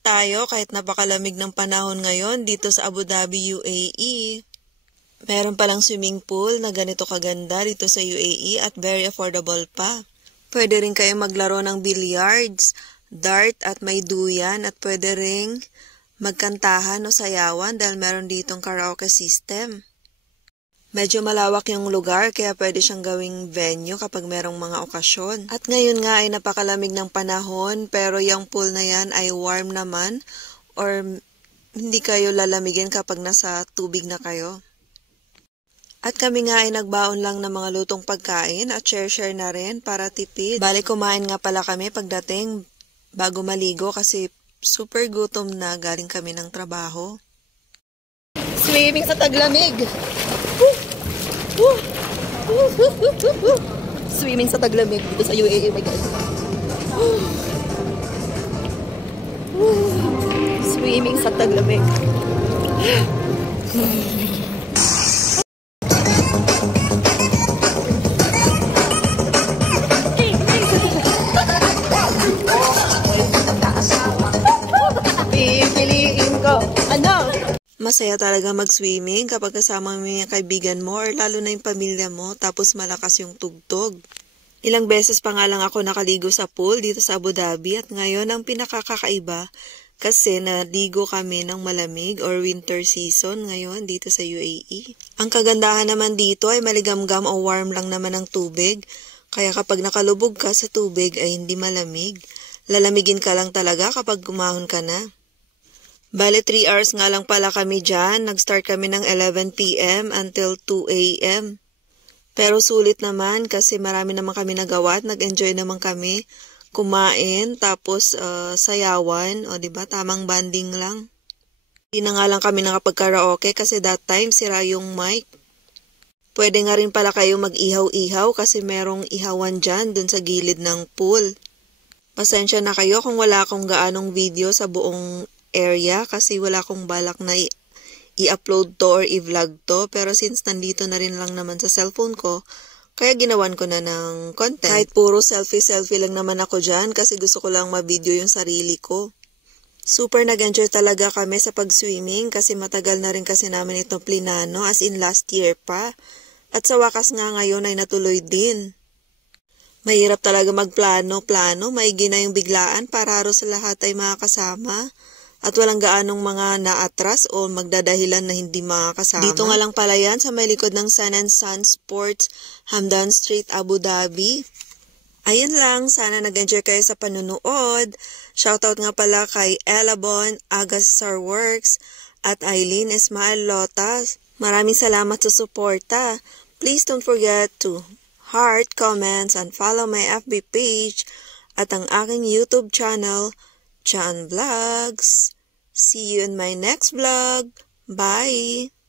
tayo kahit napakalamig ng panahon ngayon dito sa Abu Dhabi, UAE. Meron palang swimming pool na ganito kaganda dito sa UAE at very affordable pa. Pwede rin kayo maglaro ng billiards, dart at may duyan at pwede ring magkantahan o sayawan dahil meron ditong karaoke system. Medyo malawak yung lugar kaya pwede siyang gawing venue kapag merong mga okasyon. At ngayon nga ay napakalamig ng panahon pero yung pool na yan ay warm naman or hindi kayo lalamigin kapag nasa tubig na kayo. At kami nga ay nagbaon lang ng mga lutong pagkain at share na rin para tipid. Bale kumain nga pala kami pagdating bago maligo kasi super gutom na galing kami ng trabaho. Swimming sa taglamig! Swimming sa taglamig dito sa UAE, my God. Swimming sa taglamig. Pipiliin ko. Ano? Masaya talaga mag-swimming kapag kasama mo yung kaibigan mo or lalo na yung pamilya mo tapos malakas yung tugtog. Ilang beses pa nga lang ako nakaligo sa pool dito sa Abu Dhabi at ngayon ang pinakakakaiba kasi naligo kami ng malamig or winter season ngayon dito sa UAE. Ang kagandahan naman dito ay maligamgam o warm lang naman ang tubig kaya kapag nakalubog ka sa tubig ay hindi malamig. Lalamigin ka lang talaga kapag gumahon ka na. Bale, 3 hours nga lang pala kami dyan. Nag-start kami ng 11 PM until 2 AM. Pero sulit naman kasi marami naman kami nagawa at nag-enjoy naman kami. Kumain, tapos sayawan. O diba, tamang banding lang. Hindi na nga lang kami nakapag-karaoke kasi that time sira yung mic. Pwede nga rin pala kayo mag-ihaw-ihaw kasi merong ihawan dyan dun sa gilid ng pool. Pasensya na kayo kung wala akong gaanong video sa buong area kasi wala akong balak na i-upload to or i-vlog to pero since nandito na rin lang naman sa cellphone ko kaya ginawan ko na ng content. Kahit puro selfie lang naman ako dyan kasi gusto ko lang ma-video yung sarili ko. Super nag-enjoy talaga kami sa pag-swimming kasi matagal na rin kasi namin ito plinano as in last year pa at sa wakas nga ngayon ay natuloy din. Mahirap talaga magplano, maigi na yung biglaan para halos sa lahat ay makakasama. At walang gaanong mga naatras o magdadahilan na hindi makakasama. Dito nga lang pala yan sa may likod ng Sun and Sun Sports, Hamdan Street, Abu Dhabi. Ayun lang, sana nag-enjoy kayo sa panunood. Shoutout nga pala kay Elabon, Agasar Works, at Eileen Ismael Lotas. Maraming salamat sa suporta. Please don't forget to heart, comments, and follow my FB page at ang aking YouTube channel, Chan Vlogs. See you in my next vlog. Bye!